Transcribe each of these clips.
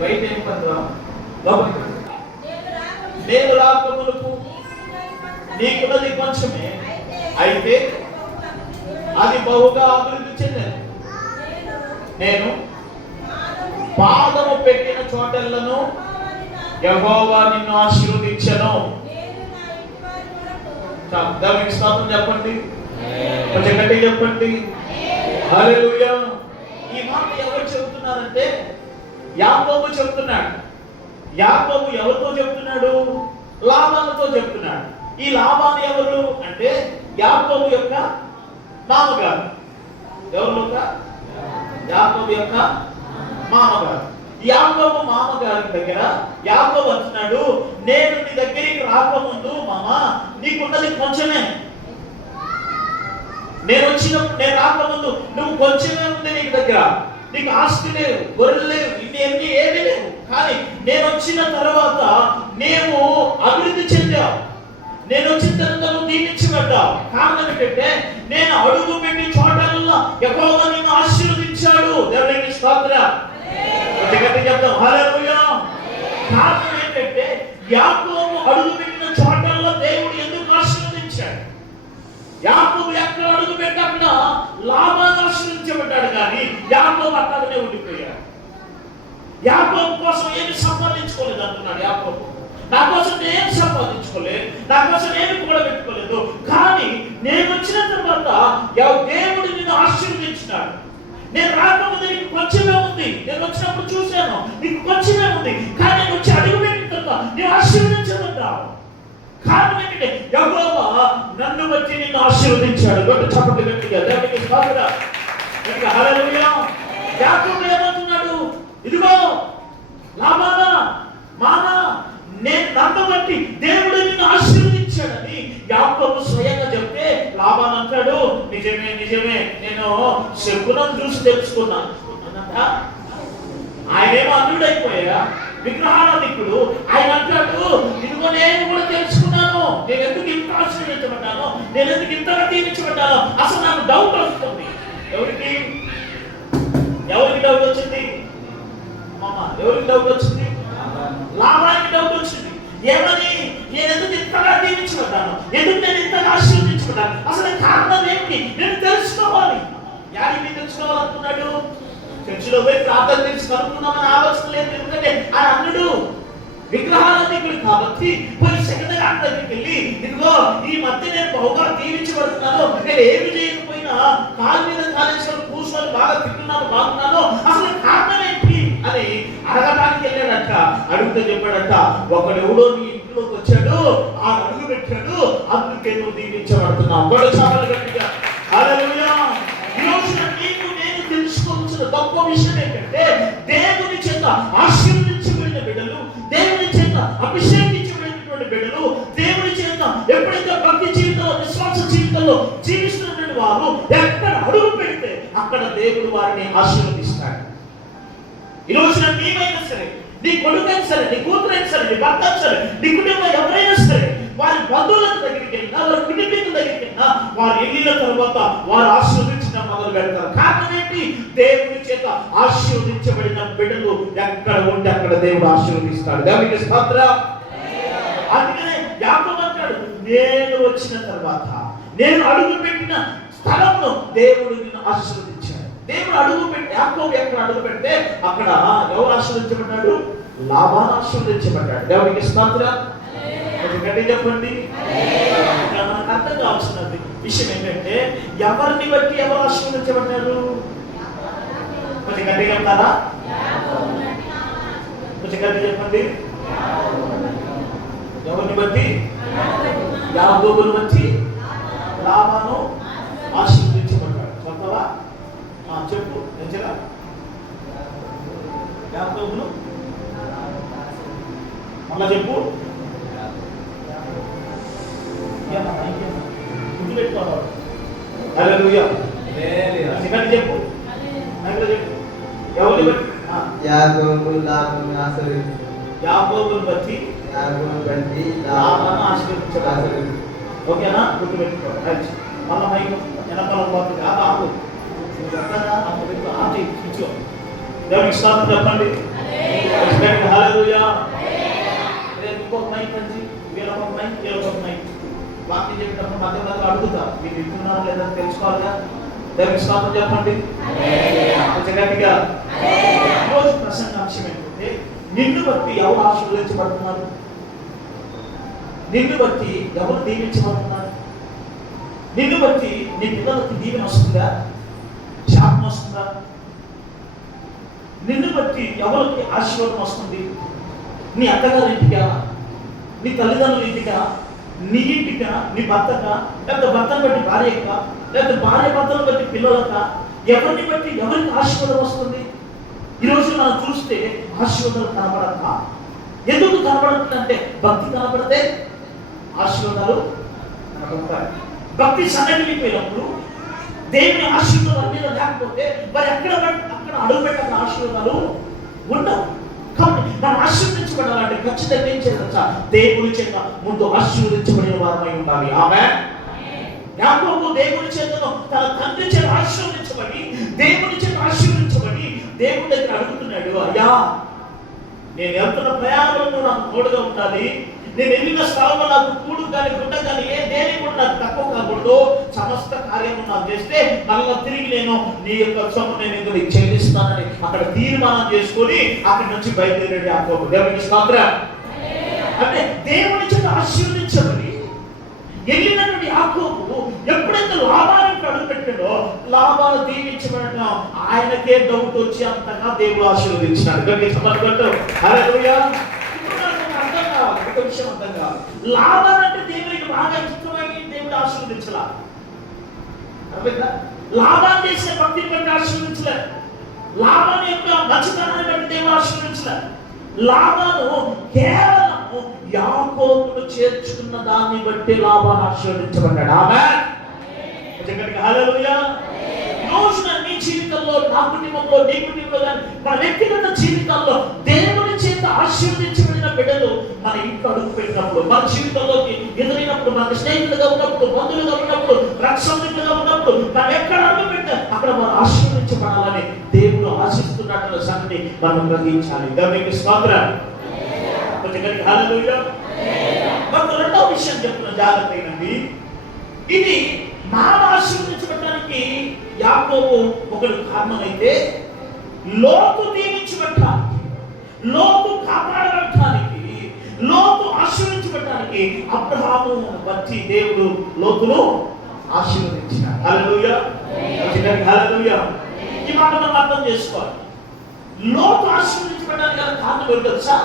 బయట ఏం పని రా లోపలికి రా. నేను నీకున్నది కొంచెమే అయితే అది బహుగా అభివృద్ధి చెందింది నేను పాదము పెట్టిన చోటలను యహోవా నిన్ను ఆశీర్వదించను. చాలు, దేవునికి స్తోత్రం చెప్పండి. కొంచెం గట్టి చెప్పండి. హల్లెలూయా. ఈ మాట ఎవరు చెబుతున్నారంటే యాకోబు చెప్తున్నాడు. యాకోబు ఎవరితో చెప్తున్నాడు? లాభాలతో చెప్తున్నాడు. ఈ లాభాలు ఎవరు అంటే యాకోబు యొక్క మామగారు ఎవరు యాకోబు యొక్క మామగారు. యాకోబు మామగారి దగ్గర యాకోబు అంటున్నాడు నేను నీ దగ్గరికి రాకముందు మామ నీకున్నది కొంచెమే. నేను వచ్చినప్పుడు నేను రాకముందు నువ్వు కొంచెమే ఉంది నీకు దగ్గర. నీకు ఆస్తి లేవు గొర్రెలు లేవు ఇన్ని అన్ని ఏమీ లేవు. కానీ నేను వచ్చిన తర్వాత నీవు అభివృద్ధి చెందావు నేను వచ్చిన తర్వాత నువ్వు దీవించబడ్డావు కారణం ఏంటంటే నేను అడుగు పెట్టి చోటల్లో ఎక్కువగా నిన్ను ఆశీర్వదించాడు. దేవునికి స్తోత్ర. చెప్తాం కారణం ఏంటంటే యాకోబు అడుగు పెట్టిన చోటల్లో దేవుడు ఎందుకు ఆశీర్వదించాడు యాకోబు ఎక్కడ అడుగు పెట్టకుండా లాభాన్ని ఆశ్రయించబడ్డాడు కానీ యాకోబు అక్కడనే ఉండిపోయాడు యాకోబు కోసం ఏమి సంపాదించుకోలేదు అంటున్నాడు యాకోబు. నా కోసం నేను సంపాదించుకోలేదు. నా కోసం నేను కూడా పెట్టుకోలేదు. కానీ నేను వచ్చిన తర్వాత దేవుడు నిన్ను ఆశీర్వదించినాడు. నేను రాకముందు నీకు కొంచెమే ఉంది. నేను వచ్చినప్పుడు చూశాను. నీకు కొంచెమే ఉంది. కానీ నేను వచ్చి అడుగు పెట్టిన తర్వాత నేను ఆశీర్వదించబడ్డావు. కారణం ఏంటంటే యెహోవా నన్ను బట్టి నిన్ను ఆశీర్వదించాడు. గొప్ప చప్పటి గట్టిగా. దేవునికి స్తోత్రం. గట్టిగా హల్లెలూయా. యాకోబు ఏమంటున్నాడు? ఇదిగో లాభానా కాబట్టి దేవుడు నిన్ను ఆశీర్వదించాడని యాకోబు స్వయంగా చెప్తే లాభాన్ అంటాడు నిజమే నిజమే నేను శకునం చూసి తెలుసుకున్నాను. అన్నట ఆయనేమో అన్నుడైపోయా విగ్రహారాధికుడు. ఆయన అంటాడు ఇదిగో నేను కూడా తెలుసుకున్నాను. నేను ఎందుకు ఇంత ఆశ్రయించబడ్డాను నేను ఎందుకు ఇంతగా తీర్చబడ్డాను అసలు నాకు డౌట్ వస్తుంది. ఎవరికి? ఎవరికి డౌట్ వచ్చింది? మామ ఎవరికి డౌట్ వచ్చింది? లాభానికి డౌట్ వచ్చింది. ఏమని? నేను ఎందుకు ఇంతగా దీవించుకుంటాను ఎందుకు నేను ఇంతగా ఆశీర్వదించుకుంటాను అసలు కారణం ఏంటి? నేను తెలుసుకోవాలి. యాడి మీరు తెలుసుకోవాలనుకున్నాడు? చర్చిలో పోయి ప్రార్థన చేసి కనుక్కుందామని ఆలోచన లేదు ఎందుకంటే ఆయన అన్నుడు విగ్రహాలధికుడు కాబట్టి పోయి సెకండ్ గారి దగ్గరికి వెళ్ళి ఇదిగో ఈ మధ్య నేను బహుగా దీవించబడుతున్నాను. నేను ఏమి చేయకపోయినా కాలు మీద కాలేశ్వరం కూర్చొని బాగా తింటున్నాను బాగున్నాను. అసలు కారణం ఏంటి? అని అడగడానికి వెళ్ళాడట. అడిగితే చెప్పాడట ఒకడెవడో నీ ఇంట్లోకి వచ్చాడు ఆ అడుగు పెట్టాడు అందుకే నువ్వు దీవించబడుతున్నావు. గొడవ చాలా గట్టిగా నీకు నేను తెలుసుకోవాల్సిన గొప్ప విషయం ఏంటంటే దేవుని చేత ఆశీర్వదించబడిన బిడ్డలు దేవుని చేత అభిషేకించబడినటువంటి బిడ్డలు దేవుని చేత ఎప్పుడైతే భక్తి జీవితంలో విశ్వాస జీవితంలో జీవిస్తున్నటువంటి వారు ఎక్కడ అడుగు పెడితే అక్కడ దేవుడు వారిని ఆశీర్వదించారు ఈ రోజున సరే నీ కొడుకైనా సరే నీ కూతురైనా సరే నీ భర్త సరే నీ కుటుంబం ఎవరైనా సరే వారి బంధువుల దగ్గరికి వెళ్ళినా వారి కుటుంబీకుల దగ్గరికి వెళ్ళినా వారు వెళ్ళిన తర్వాత వారు ఆశీర్వదించిన మొదలు పెడతారు. కారణం ఏంటి? దేవుని చేత ఆశీర్వదించబడిన బిడ్డలు ఎక్కడ ఉంటే అక్కడ దేవుడు ఆశీర్వదిస్తాడు. దేవునికి స్తోత్ర. అందుకనే యాకం అంటాడు నేను వచ్చిన తర్వాత నేను అడుగు పెట్టిన స్థలంలో దేవుడు నిన్ను ఆశీర్వదించాడు. దేవుడు అడుగు పెట్టి యాకోబు ఎక్కడ అడుగు పెడితే అక్కడ ఎవరు ఆశీర్వదించబడ్డాడు లాభాన్ని ఆశీర్వదించబడ్డాడు. దేవునికి స్తోత్రం. కొంచెం చెప్పండి. మనకు అర్థం కావాల్సినది విషయం ఏంటంటే ఎవరిని బట్టి ఎవరు ఆశీర్వదించబడ్డారు? కొంచెం గట్టిగా చెప్తారా? కొంచెం గట్టిగా చెప్పండి. ఎవరిని బట్టి? యాగోబుని బట్టి లాభాను ఆశీర్వదించబడ్డాడు. కొత్తవా చెప్పు నిజరా యాగోబును మళ్ళా చెప్పు. సెకండ్ చెప్పు. బట్టి? యాకోబు యాకోబుని బట్టి? లాభాన్ని ఓకేనా? గుర్తు పెట్టుకో రైట్. మళ్ళీ మైక్ వెనకాల పోతుంది కాదు ఆపు ఎక్కడా ఆ చెప్పండి రెస్పెక్ట్ హల్లెలూయా రేపు ఇంకొక మైక్ వచ్చి వీళ్ళొక మైక్ వాక్యం చెప్పేటప్పుడు మధ్య మధ్య అడుగుతా మీరు వింటున్నారో లేదా తెలుసుకోవాలిగా దేవునికి స్తోత్రం చెప్పండి జగతిగా ఈరోజు ప్రసంగాంశం ఏంటంటే నిన్ను బట్టి ఎవరు ఆశీర్వదించబడుతున్నారు నిన్ను బట్టి ఎవరు దీవించబడుతున్నారు నిన్ను బట్టి నీ పిల్లలకి దీవెన వస్తుందా? శాపం వస్తుందా నిన్ను బట్టి ఎవరికి ఆశీర్వాదం వస్తుంది? నీ అత్తగారి ఇంటికా? నీ తల్లిదండ్రుల ఇంటికా? నీ ఇంటికా? నీ భర్తకా? లేకపోతే భర్తను బట్టి భార్యకా? లేకపోతే భార్య భర్తను బట్టి పిల్లలక? ఎవరిని బట్టి ఎవరికి ఆశీర్వాదం వస్తుంది? ఈరోజు మనం చూస్తే ఆశీర్వాదాలు కనబడక ఎందుకు కనబడుతుందంటే భక్తి కనబడితే ఆశీర్వాదాలు కనబడతాయి. భక్తి సన్నగిలిపోయినప్పుడు దేవుని ఆశీర్వాదాలు మీద లేకపోతే మరి ఎక్కడ అక్కడ అడుగు పెట్టిన ఆశీర్వాదాలు ఉండవు. కాబట్టి మనం ఆశీర్వదించబడాలంటే ఖచ్చితంగా ఏం చేయాలి దేవుని చేత ముందు ఆశీర్వదించబడిన వారమై ఉండాలి. ఆమె యాకోబు దేవుని చేతను తన తండ్రి చేత ఆశీర్వదించబడి దేవుని చేత ఆశీర్వదించబడి దేవుని దగ్గర అడుగుతున్నాడు అయ్యా నేను వెళ్తున్న ప్రయాణంలో నాకు తోడుగా ఉండాలి. నేను వెళ్ళిన స్థలంలో నాకు కూడు కానీ గుడ్డ కానీ ఏ దేని కూడా నాకు తక్కువ కాకూడదు. సమస్త కార్యము నాకు చేస్తే మళ్ళీ తిరిగి నేను నీ యొక్క సొమ్ము నేను ఇందులో చెల్లిస్తానని అక్కడ తీర్మానం చేసుకొని అక్కడి నుంచి బయలుదేరాడు యాకోబు. దేవునికి స్తోత్ర. అంటే దేవుని చేత ఆశీర్వదించబడి వెళ్ళినటువంటి యాకోబు ఎప్పుడైతే లాభానికి అడుగు పెట్టాడో లాభాలు దీవించబడటం ఆయనకే డౌట్ వచ్చి అంతగా దేవుడు ఆశీర్వదించినాడు. గట్టి సమర్పంటు హల్లెలూయా ఇప్పుడు మనకు ఒక అర్థం కావాలి ఒక విషయం అర్థం కావాలి లాభాలంటే దేవునికి బాగా ఇష్టమని దేవుడు ఆశీర్వదించలా? లాభాన్ని చేసే భక్తిని బట్టి ఆశీర్వదించలే. లాభాన్ని యొక్క మంచితనాన్ని బట్టి దేవుడు ఆశీర్వదించలే. లాభాలు కేవలము యాకోబును చేర్చుకున్న దాన్ని బట్టి లాభాన్ని ఆశీర్వదించబడ్డాడు ఆమె రోజున నీ జీవితంలో నా కుటుంబంలో నీ కుటుంబంలో కానీ మన వ్యక్తిగత జీవితాల్లో దేవుని చేత ఆశీర్వదించబడిన బిడ్డలు మన ఇంట్లో అడుగు పెట్టినప్పుడు మన జీవితంలోకి ఎదురైనప్పుడు మన స్నేహితులుగా ఉన్నప్పుడు బంధువులుగా ఉన్నప్పుడు రక్షణలుగా ఉన్నప్పుడు మనం ఎక్కడ అడుగు పెట్టా అక్కడ మనం ఆశీర్వదించబడాలని దేవుడు ఆశిస్తున్నట్టు సంగతి మనం గ్రహించాలి. దేవునికి స్తోత్రం కొంచెం రెండవ విషయం చెప్తున్నా జాగ్రత్తగా ఇది మనం ఆశీర్వదించబడడానికి యాకోబు ఒకడు కారణమైతే లోతు దీవించబడటానికి లోతు కాపాడబడటానికి లోతు ఆశీర్వించబడటానికి అబ్రహాము బట్టి దేవుడు లోతును ఆశీర్వదించినాడు. హల్లెలూయా. ఈ మాట మనం అర్థం చేసుకోవాలి. లోతు ఆశీర్వదించబడడానికి గల కారణం ఏంటో తెలుసా?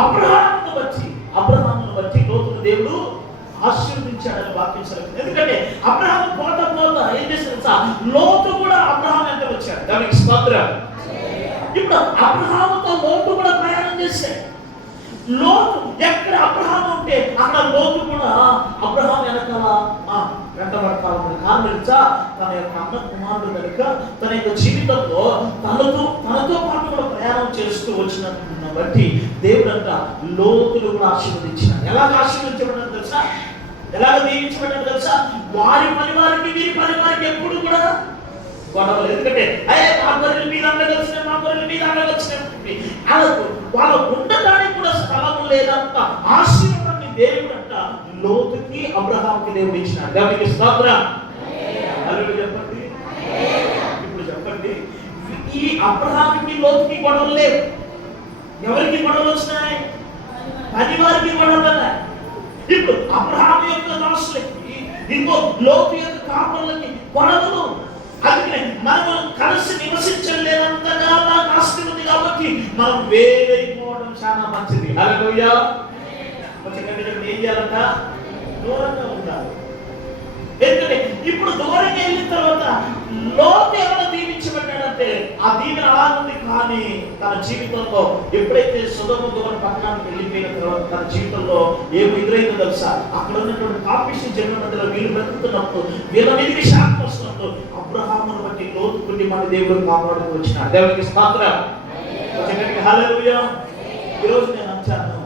అబ్రహామును బట్టి అబ్రహామును బట్టి లోతును దేవుడు ఆశీర్వదించాడని వాక్యం ఎందుకంటే అబ్రహాం పోత పోత ఏం చేశాడు లోతు కూడా అబ్రహాం ఎంత వచ్చాడు. దానికి స్తోత్రం. ఇప్పుడు అబ్రహాముతో లోతు కూడా ప్రయాణం చేశాడు లోతు ఎక్కడ అబ్రహాం ఉంటే అక్కడ లోతు కూడా అబ్రహాం వెనకాల ఆ, వెంటబడతాడు కారణం తన యొక్క అన్న కుమారుడు కనుక తన యొక్క జీవితంలో తనతో తనతో పాటు కూడా ప్రయాణం చేస్తూ వచ్చిన బట్టి దేవుడంట లోతులు కూడా ఆశీర్వదించినాడు. ఎలా ఆశీర్వదించబడిన తెలుసా? ఎలాగ దీవించబడ్డారు తెలుసా? వారి పని వారికి వీరి పని వారికి ఎప్పుడు కూడా గొడవలు ఎందుకంటే అయ్యే మా గొర్రెలు మీద అందగలిసిన మా గొర్రెలు మీద అందగలిసిన వాళ్ళకు వాళ్ళ ఉండడానికి కూడా స్థలం లేదంత ఆశీర్వాదాన్ని దేవుడు అంట. లోతుకి అబ్రహాంకి దేవుడు ఇచ్చినాడు. దేవుడికి స్తోత్రం. చెప్పండి. ఇప్పుడు చెప్పండి. ఈ అబ్రహాంకి లోతుకి గొడవలు లేవు. ఎవరికి గొడవలు వచ్చినాయి? పది వారికి గొడవలు ఇప్పుడు అబ్రహాం యొక్క దాసులకి ఇంకో లోతు యొక్క కాపులకి గొడవలు అందుకనే మనం కలిసి నివసించలేనంతగా నాకు ఆస్తి ఉంది కాబట్టి మనం వేరైపోవడం చాలా మంచిది. హల్లెలూయా. కొంచెం ఏం చేయాలంట? దూరంగా ఉండాలి. ఎందుకంటే ఇప్పుడు దూరంగా వెళ్ళిన తర్వాత లోతు ఎవరు దీవించబడ్డాడంటే ఆ దీవెన అలా ఉంది కానీ తన జీవితంలో ఎప్పుడైతే సుధమ పట్టణానికి వెళ్ళిపోయిన తర్వాత తన జీవితంలో ఏం ఎదురైందో తెలుసా? అక్కడ ఉన్నటువంటి కాపిసి జన్మ మధ్యలో వీళ్ళు బ్రతుకుతున్నప్పుడు వీళ్ళ మీదకి శాంతి వస్తున్నప్పుడు అబ్రహామును బట్టి లోతు కుటుంబాన్ని దేవుడు కాపాడుకు వచ్చిన దేవునికి స్తోత్రం. ఈరోజు నేను అంచాను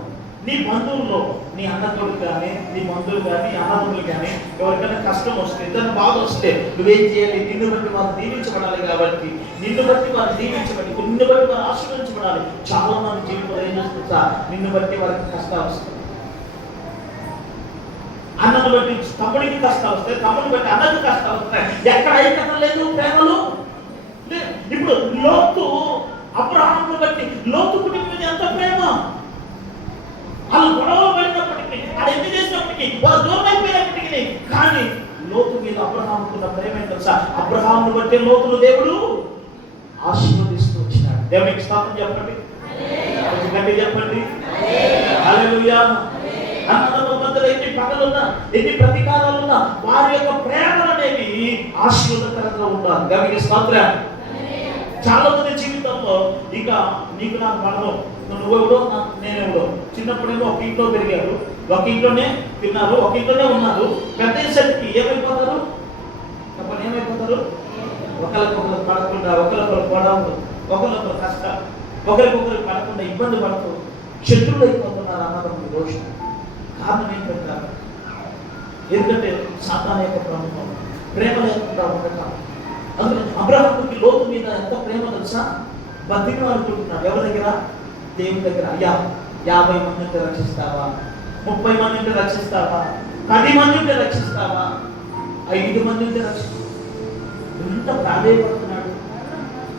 నీ బంధువుల్లో నీ అన్న కానీ నీ బంధువులు కానీ అన్నదమ్ములు కానీ ఎవరికైనా కష్టం వస్తే ఏదైనా బాధ వస్తే నువ్వేం చేయాలి? నిన్ను బట్టి వారు దీవించబడాలి కాబట్టి నిన్ను బట్టి వారు దీవించబడి నిన్ను బట్టి వారు ఆశీర్వదించబడాలి. చాలా మంది జీవితంలో ఏం చేస్తుంటా నిన్ను బట్టి వారికి కష్టాలు వస్తాయి. అన్నను బట్టి తమ్ముడికి కష్టాలు వస్తాయి తమ్ముడిని బట్టి అన్నకు కష్టాలు వస్తాయి. ఎక్కడ ఐక్యత లేదు ప్రేమలు? ఇప్పుడు లోతు అబ్రహామును బట్టి లోతు కుటుంబం ఎంత ప్రేమ? వాళ్ళు గొడవ పడినప్పటికీ అది ఎన్ని చేసినప్పటికీ వాళ్ళు దూరం అయిపోయినప్పటికీ కానీ లోతు మీద అబ్రహాముకున్న ప్రేమ తెలుసా? అబ్రహామును బట్టి లోతును దేవుడు ఆశీర్వదిస్తూ వచ్చినాడు. దేవునికి స్థాపన చెప్పండి. కొంచెం చెప్పండి. హల్లెలూయా. ఎన్ని పగలున్నా ఎన్ని ప్రతీకారాలున్నా వారి యొక్క ప్రేమ అనేవి ఆశీర్వదకరంగా ఉండాలి. దేవునికి స్తోత్రం. చాలా మంది జీవితంలో ఇక నీకు నాకు మనము నువ్వెవడో నా- నేనెవడో చిన్నప్పుడేమో ఒక ఇంట్లో పెరిగారు. ఒక ఇంట్లోనే తిన్నారు ఒక ఇంట్లోనే ఉన్నారు. పెద్ద అయ్యేసరికి ఏమైపోతారు? తప్పని ఏమైపోతారు? ఒకరికొకరు పడకుండా ఒకరికొకరు గొడవలు ఒకరికొకరు కష్ట ఒకరికొకరు పడకుండా ఇబ్బంది పడుతూ శత్రువులు అయిపోతున్నారు అన్నదమ్ములు దోషం. కారణం ఏంటంటారు ఎందుకంటే సాధారణ యొక్క ప్రభుత్వం ప్రేమ లేకుండా ఉండటం. అందులో అబ్రహాముకి లోతు మీద ఎంత ప్రేమ తెలుసా? బతికి అనుకుంటున్నాడు ఎవరి దగ్గర? దేవుని దగ్గర. అయ్యా యాభై మంది ఉంటే రక్షిస్తావా? ముప్పై మంది ఉంటే రక్షిస్తావా? పది ఉంటే రక్షిస్తావా? ఐదు మంది ఉంటే రక్షిస్తావా ఎంత ప్రాధాన్యపడుతున్నాడు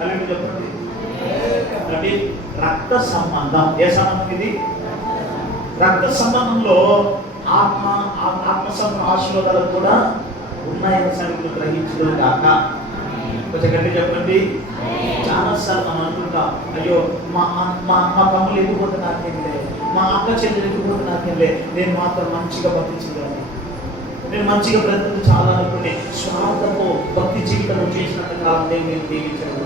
అలాంటి చెప్పండి. అంటే రక్త సంబంధం. ఏ సంబంధం ఇది? రక్త సంబంధంలో ఆత్మ ఆ- ఆత్మ సంబంధం ఆశీర్వాదాలు కూడా ఉన్నాయని సంగతి గ్రహించడం కాక కొంచెం గట్టి చెప్పండి. చాలా సార్లు మనం అనుకుంటాం అయ్యో మా మా మా తమ్ముళ్ళు ఎదిగిపోతే నాకేం లే మా అక్క చెల్లెలు ఎదిగిపోతే నాకేం లే నేను మాత్రం మంచిగా బతికించగలను నేను మంచిగా బ్రతుకు చాలా అనుకుని స్వార్థపు భక్తి జీవితం చేసినంత కాలం నేను నేను దీవించడం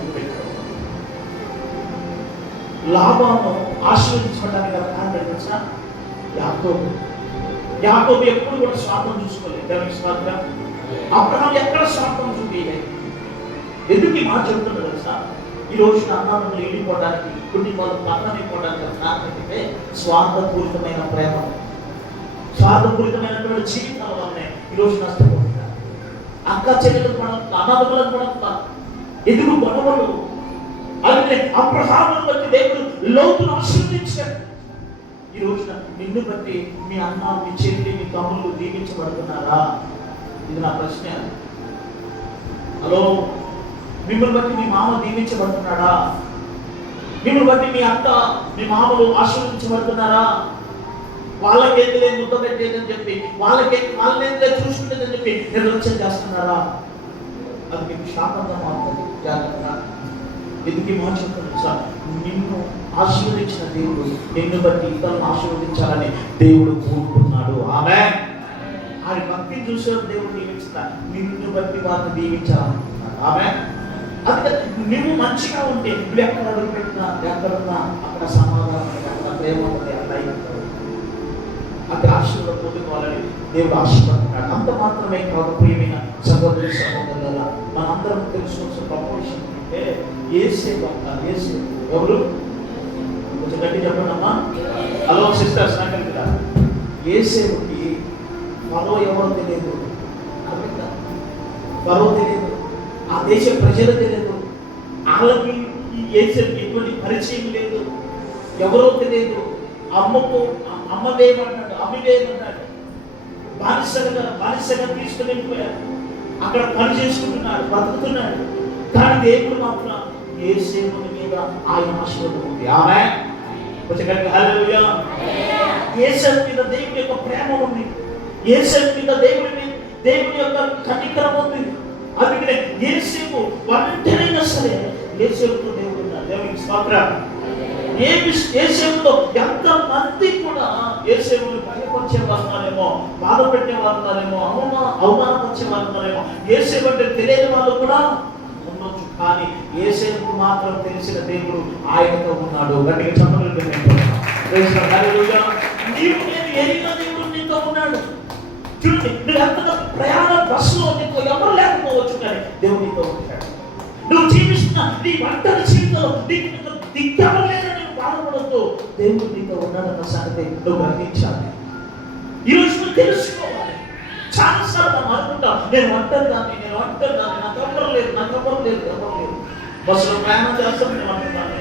లాభాలను ఆశీర్వదించడానికి గల కారణం ఏంటో తెలుసా? యాకోబు. యాకోబు ఎప్పుడు కూడా స్వార్థం చూసుకోలేదు. దేవుని స్వార్థం? అబ్రహం ఎక్కడ స్వార్థం చూపించలేదు ఎందుకు ఈ మాట చెబుతున్నా తెలుసా? ఈ రోజు అన్నదమ్ములు వెళ్ళిపోవడానికి కుటుంబాలు పక్కన వెళ్ళిపోవడానికి కారణమైతే స్వార్థపూరితమైన ప్రేమ. స్వార్థపూరితమైనటువంటి జీవితాల వల్లనే ఈరోజు నష్టపోతున్నారు. అక్క చెల్లెలకు మనం అన్నదమ్ములకు మనం ఎందుకు గొడవలు? అలాగే అప్రహారం బట్టి దేవుడు లోతును ఆశీర్వదించాడు. ఈ రోజున నిన్ను బట్టి మీ అన్న మీ చెల్లి మీ తమ్ముళ్ళు దీవించబడుతున్నారా? ఇది నా ప్రశ్న. హలో? మిమ్మల్ని బట్టి మీ మామ దీవించబడుతున్నాడా? మిమ్మల్ని బట్టి మీ అత్త మీ మామలు ఆశీర్వదించబడుతున్నారా? వాళ్ళకేంటిలే ముద్ద పెట్టేదని చెప్పి వాళ్ళకే వాళ్ళనేంటిలే చూసుకునేదని చెప్పి నిర్లక్ష్యం చేస్తున్నారా? అది మీకు శాపంగా మారుతుంది. జాగ్రత్త. ఎందుకు మాట చెప్తున్నాను సార్ నిన్ను ఆశీర్వదించిన దేవుడు నిన్ను బట్టి ఇతరులను ఆశీర్వదించాలని దేవుడు కోరుకున్నాడు ఆమె ఆయన భక్తిని చూసే దేవుడు దీవించుతా నిన్ను బట్టి వారిని దీవించాలనుకుంటున్నాడు. ఆమె అందుకే నువ్వు మంచిగా ఉంటే నువ్వు ఎక్కడ అడుగు పెట్టినా ఎక్కడున్నా అక్కడ సమాధానం అక్కడ ప్రేమ ఉంటుంది అక్కడ అక్కడ ఆశీర్వాదం పొందుకోవాలని దేవుడు ఆశీర్వాదం అంత మాత్రమే కాదు ప్రియమైన సహోదరి సహోదరుల మనందరం తెలుసుకోవాల్సిన గొప్ప విషయం ఏంటంటే సేవ ఏ సేవ ఎవరు? కొంచెం గట్టి చెప్పండి అమ్మా. హలో సిస్టర్స్ నాకు కదా ఏ సేవకి మరో ఎవరో తెలియదు. అర్థమైందా? తెలియదు. ఆ దేశ ప్రజలు తెలియదు. వాళ్ళకి ఈ ఏసేవుకి ఎటువంటి పరిచయం లేదు. ఎవరో తెలియదు. అమ్మకు అ- అమ్మదేమన్నాడు అమ్మిదేమన్నాడు బానిసలుగా బానిసగా తీసుకుని వెళ్ళిపోయాడు అక్కడ పని చేసుకుంటున్నాడు బతుకుతున్నాడు కానీ దేవుడు మాత్రం ఏ సేవల మీద ఆయన ఆశీర్వాదం ఉంది. ఆమె కొంచెం మీద దేవుడి యొక్క ప్రేమ ఉంది. యేసన్ మీద దేవుడి దేవుడి యొక్క కనికరం ఉంది. అందుకనే సేపు ఒంటరైనా సరే. యేసేపుతో దేవుడు ఉన్నాడు దేవునికి స్తోత్రం ఏ విష- యేసేపుతో ఎంత మంది కూడా యేసేపుని భయపరిచే వారు ఉన్నారేమో బాధ పెట్టే వారు ఉన్నారేమో అవమా అవమానపరిచే వారు ఉన్నారేమో యేసేపు అంటే తెలియని వాళ్ళు కూడా ఉండొచ్చు. కానీ యేసేపు మాత్రం తెలిసిన దేవుడు ఆయనతో ఉన్నాడు. గట్టిగా చెప్పలేదు నీవు నేను ఎరిగిన దేవుడు నీతో ఉన్నాడు. చూడండి నువ్వు ఎంత ప్రయాణ బస్సులో నీకు ఎవరు లేకపోవచ్చు కానీ దేవుడు నీతో ఉంటాడు. నువ్వు జీవిస్తున్న నీ ఒంటరి జీవితంలో నీకు నీకు లేదని నువ్వు బాధపడద్దు దేవుడు నీతో ఉన్నాడన్న సంగతి నువ్వు గ్రహించాలి. ఈరోజు నువ్వు తెలుసుకోవాలి. చాలా సార్లు మనం అనుకుంటాం నేను ఒంటరి దాన్ని నేను ఒంటరి దాన్ని నాకు ఎవరు లేదు నాకు ఎవరు లేదు ఎవరు లేదు బస్సులో ప్రయాణం చేస్తాను నేను అంటున్నాను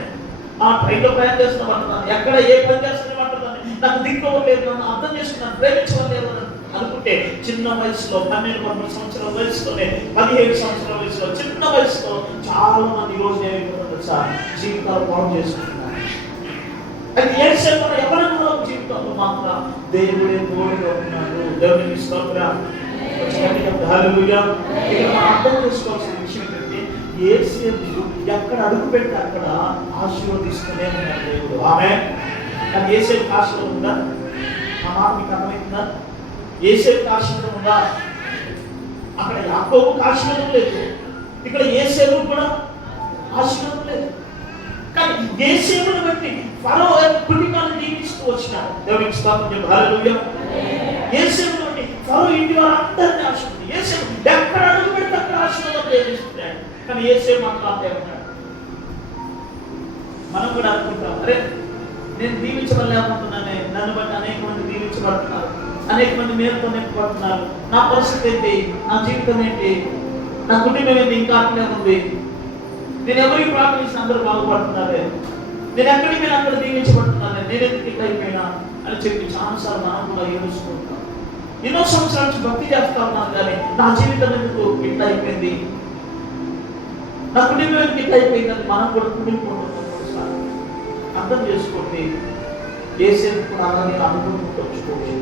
ఆ ట్రైన్లో ప్రయాణం చేస్తున్నాం అంటున్నాను ఎక్కడ ఏ పని చేస్తున్నాం అంటున్నాను నాకు దిక్కు లేదు నన్ను అర్థం చేసుకున్నాను ప్రేమించడం లేదు అనుకుంటే చిన్న వయసులో పన్నెండు పదమూడు సంవత్సరాల వయసులోనే పదిహేడు సంవత్సరాల వయసులో చిన్న వయసులో చాలా మంది రోజు ఏమైపోతుంది సార్ జీవితాలు పాడు చేసుకుంటున్నారు అది ఏడ్చేత ఎవరన్నా జీవితంలో మాత్రం దేవుడే తోడుగా ఉన్నాడు. దేవుని స్తోత్రం. హల్లెలూయా. మనం అర్థం చేసుకోవాల్సిన విషయం ఏంటంటే ఏసేపు ఎక్కడ అడుగు పెట్టి అక్కడ ఆశీర్వదిస్తూనే ఉన్నాడు దేవుడు. ఆమె కానీ సేపు ఆశీర్వాదం ఉందా? ఆ మాట మీకు అర్థమైందా ఏసేపు ఆశీర్వాదం ఉందా? అక్కడ యాకోబుకి ఆశీర్వాదం లేదు. ఇక్కడ ఏసేపు కూడా ఆశీర్వాదం లేదు. కానీ ఏసేపుని బట్టి ఫరో కుటుంబాన్ని దీవిస్తూ వచ్చినారు. దేవునికి స్తోత్రం చెప్పు. హల్లెలూయా. బట్టి ఫరో ఇంటి వారు అందరినీ ఆశీర్వదించాడు ఏసేపు ఎక్కడ అడుగు పెడితే అక్కడ ఆశీర్వాదం దేవుడిస్తున్నాడు కానీ ఏసేపు మాత్రం అంతే ఉన్నాడు. మనం కూడా అనుకుంటాం అరే నేను దీవించబడలేకపోతున్నానే నన్ను బట్టి అనేక మంది దీవించబడుతున్నారు. అనేక మంది మేలుతో నింపబడుతున్నారు నా పరిస్థితి ఏంటి? నా జీవితం ఏంటి? నా కుటుంబం ఏంటి? ఇంకా అట్లే ఉంది. నేను ఎవరికి ప్రార్థించిన అందరూ బాగుపడుతున్నారే నేను ఎక్కడికి నేను అక్కడ దీవించబడుతున్నాను? నేను ఎందుకు ఇట్లా అయిపోయినా అని చెప్పి చాలాసార్లు మనం కూడా ఏడుచుకుంటాం ఎన్నో సంవత్సరాల నుంచి భక్తి చేస్తా ఉన్నాను కానీ నా జీవితం ఎందుకు ఇట్లా అయిపోయింది? నా కుటుంబం ఎందుకు ఇట్లా అయిపోయింది అని మనం కూడా కుటుంబం అర్థం చేసుకోండి. ఏసేపు కూడా అలాగే అనుకుంటూ వచ్చుకోవచ్చు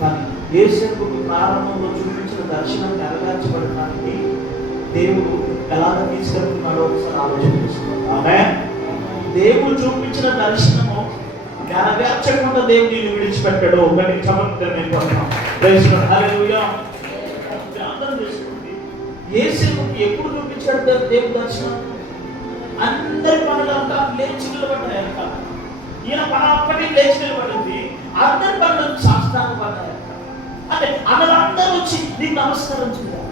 కానీ ఏసేపు ప్రారంభంలో చూపించిన దర్శనం నెరవేర్చబడటానికి దేవుడు ఎలాగ తీసుకెళ్తున్నాడో ఒకసారి ఆలోచన ఆమె దేవుడు చూపించిన దర్శనము నెరవేర్చకుండా దేవుడు నేను విడిచిపెట్టాడు. ఒకటి చమత్కారం ఏసేపు ఎప్పుడు చూపించాడు దేవుడు దర్శనం? అందరి పనులంతా లేచి నిలబడ్డాయంట ఈయన పని అప్పటికి లేచి నిలబడింది. అందరి పనులు శాస్త్రాన్ని పడ్డాయంట అంటే అందరూ వచ్చి నీకు నమస్కారం చేయాలి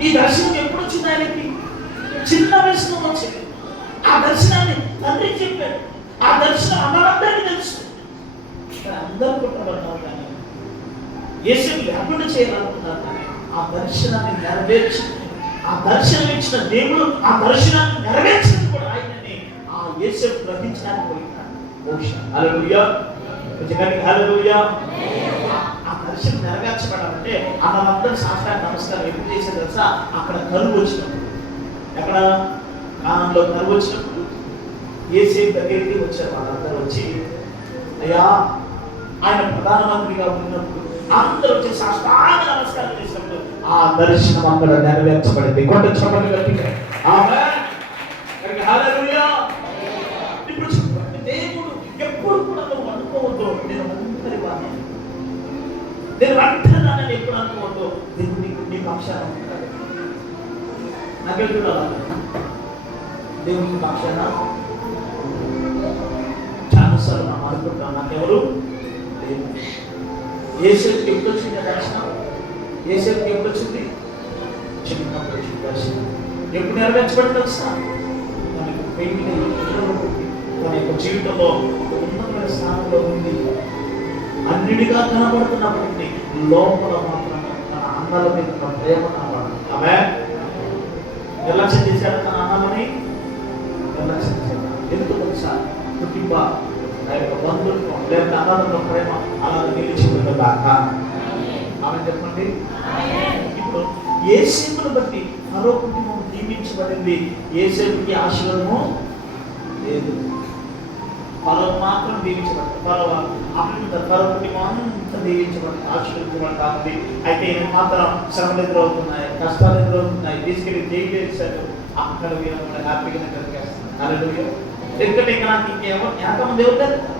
ఈ దర్శనం ఎప్పుడు వచ్చింది ఆయనకి? చిన్న వయసులో వచ్చింది ఆ దర్శనాన్ని తండ్రి చెప్పాడు. ఆ దర్శనం అన్నలందరికీ తెలుసు. కానీ అందరూ కుట్టబడ్డారు కానీ యేసు లేకుండా చేయాలనుకున్నారు కానీ ఆ దర్శనాన్ని నెరవేర్చి ఆ దర్శనం ఇచ్చిన దేవుడు ఆ దర్శనాన్ని నెరవేర్చింది కూడా ఆయనని. ఆ యేసు గ్రహించడానికి పోయింది బహుశా హల్లెలూయా కొంచెం హల్లెలూయా. ఆ దర్శనం నెరవేర్చబడాలంటే అన్నలందరూ శాస్త్ర నమస్కారం ఎప్పుడు చేసే తెలుసా? అక్కడ కరువు వచ్చినప్పుడు. ఎక్కడ? కాలంలో కరువు వచ్చినప్పుడు. ఏసేపు దగ్గరికి వచ్చారు వాళ్ళందరూ వచ్చి అయ్యా ఆయన ప్రధానమంత్రిగా ఉన్నప్పుడు అందరూ వచ్చి సాష్టాంగ నమస్కారం చేసినప్పుడు ఆ దర్శనం అక్కడ నెరవేర్చబడింది. కొండ చెప్పండి గట్టిగా. కనుక హల్లెలూయా. ఇప్పుడు చెప్పండి దేవుడు ఎప్పుడు కూడా నువ్వు అనుకోవద్దు నేను ఒంటరి వాడిని నేను ఒంటరిదానని ఎప్పుడు అనుకోవద్దు దేవుడు నీకు నీకు అక్షరం నాకు చూడాలి చూడాలా దేవుడు నీ పక్షాన చాలాసార్లు నా అనుకుంటాం నాకెవరు ఏ ఏసేపుకి ఎప్పుడు వచ్చింది ఆ ఏ ఏసేపుకి ఎప్పుడు వచ్చింది చిన్నప్పుడు వచ్చింది దర్శనం ఎప్పుడు నెరవేర్చబడి తెలుసా మనకు పెళ్ళి తన యొక్క జీవితంలో ఉన్నతమైన స్థానంలో ఉంది అన్నిటిగా కనబడుతున్నప్పటికీ లోపల మాత్రం తన అన్నల మీద తన ప్రేమ కనబడదు. ఆమె నిర్లక్ష్యం చేశాడు తన అన్నలని నిర్లక్ష్యం చేశాడు. ఎందుకు తెలుసా కుటుంబ ఆ యొక్క బంధుత్వం లేదా అన్నల ప్రేమ అలా నిలిచి ఉండదాక ఆమె చెప్పండి. ఇప్పుడు ఏ సేపును బట్టి మరో కుటుంబం దీవించబడింది ఏ సేపుకి ఆశీర్వదము లేదు. పరవ మాత్రం దీవించబడింది పరవ అంత పరవ కుటుంబం అంతా దీవించబడి ఆశీర్వదించబడతా ఉంది అయితే ఈయన మాత్రం శ్రమలు ఎదురవుతున్నాయి కష్టాలు ఎదురవుతున్నాయి తీసుకెళ్ళి జైలు అక్కడ వీళ్ళు హ్యాపీగా కలిగేస్తాను హల్లెలూయా. ఎందుకంటే ఇంకా నాకు ఇంకేమో ఎంతమంది దేవుడు లేరు కదా.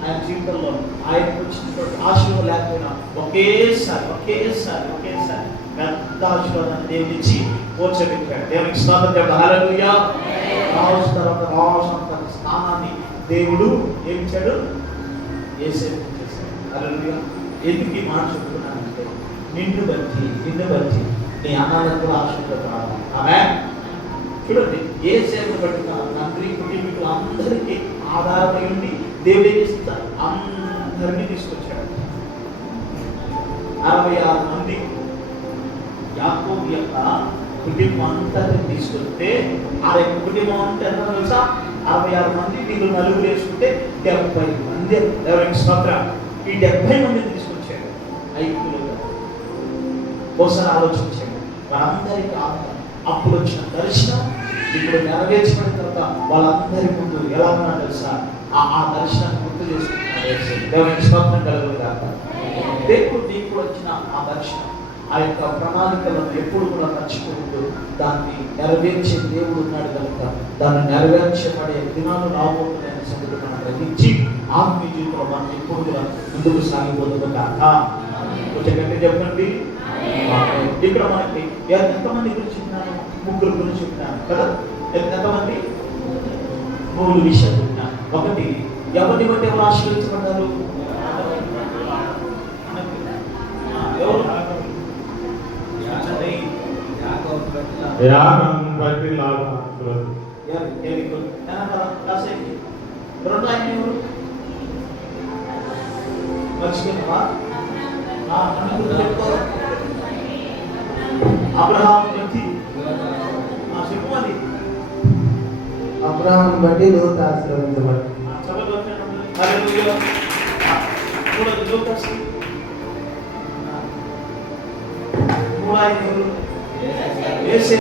ఆయన జీవితంలో ఆయనకు వచ్చినటువంటి ఆశీర్వాదం లేకపోయినా ఒకేసారి ఒకేసారి ఒకేసారి పెద్ద ఆశీర్వాదాన్ని దేవుని ఇచ్చి కూర్చోబెట్టాడు. దేవునికి స్నానం చెప్పాడు. హల్లెలూయా రావచ్చు తర్వాత రావచ్చు స్నానాన్ని దేవుడు ఏమిచ్చాడు ఇచ్చాడు ఏసేపు ఎందుకు ఈ మాట చెప్తున్నానంటే నిన్ను బట్టి నిన్ను బట్టి నీ అన్నాలకు కూడా ఆమె చూడండి ఏ సేవ బట్టి తండ్రి కుటుంబీకులు అందరికీ ఆధారమై ఉండి దేవుడు ఏం చేస్తారు అందరినీ తీసుకొచ్చాడు. అరవై ఆరు మంది యాకోబ్ యొక్క కుటుంబం అంతా తీసుకొస్తే ఆ యొక్క కుటుంబం అంతా ఎంత తెలుసా? అరవై ఆరు మంది వీళ్ళు నలుగురు వేసుకుంటే డెబ్బై మంది. ఎవరికి స్తోత్రం ఈ డెబ్బై మందిని తీసుకొచ్చాడు ఐక్యులుగా ఒకసారి ఆలోచించాడు మనందరికీ ఆత్మ అప్పుడు వచ్చిన దర్శనం ఇప్పుడు నెరవేర్చబడిన తర్వాత వాళ్ళందరి ముందు ఎలా ఉన్నాడు తెలుసా? ఆ దర్శనం దర్శనాన్ని గుర్తు చేసుకుంటున్నాడు యేసు. దేవునికి స్తోత్రం కలుగుగాక దేవుడు నీకు వచ్చిన ఆ దర్శనం ఆ యొక్క ప్రణాళికలను ఎప్పుడు కూడా మర్చిపోవద్దు. దాన్ని నెరవేర్చే దేవుడు ఉన్నాడు కనుక దాన్ని నెరవేర్చబడే దినాలు రాబోతున్నాయని సంగతి మనం గ్రహించి ఆత్మీయ జీవితంలో కూడా ముందుకు సాగిపోతుంది కాక కొంచెం గట్టి చెప్పండి. ఇక్కడ మనకి ఎంతమంది గురించి చెప్పినాను ముగ్గురు గురించి చెప్పినాను కదా? ఎంత- ఎంతమంది? మూడు విషయాలు చెప్పినాను ఒకటి ఎవరిని బట్టి ఎవరు ఆశీర్వించబడ్డారు ఆ, ఎవరు. యాగం బట్టి లాభం. రెండో ఆయన ఎవరు? మర్చిపోయినావా. అబ్రహాం అబ్రహాం బట్టి. లోతు మూడో ఆయన ఎవరు యేసే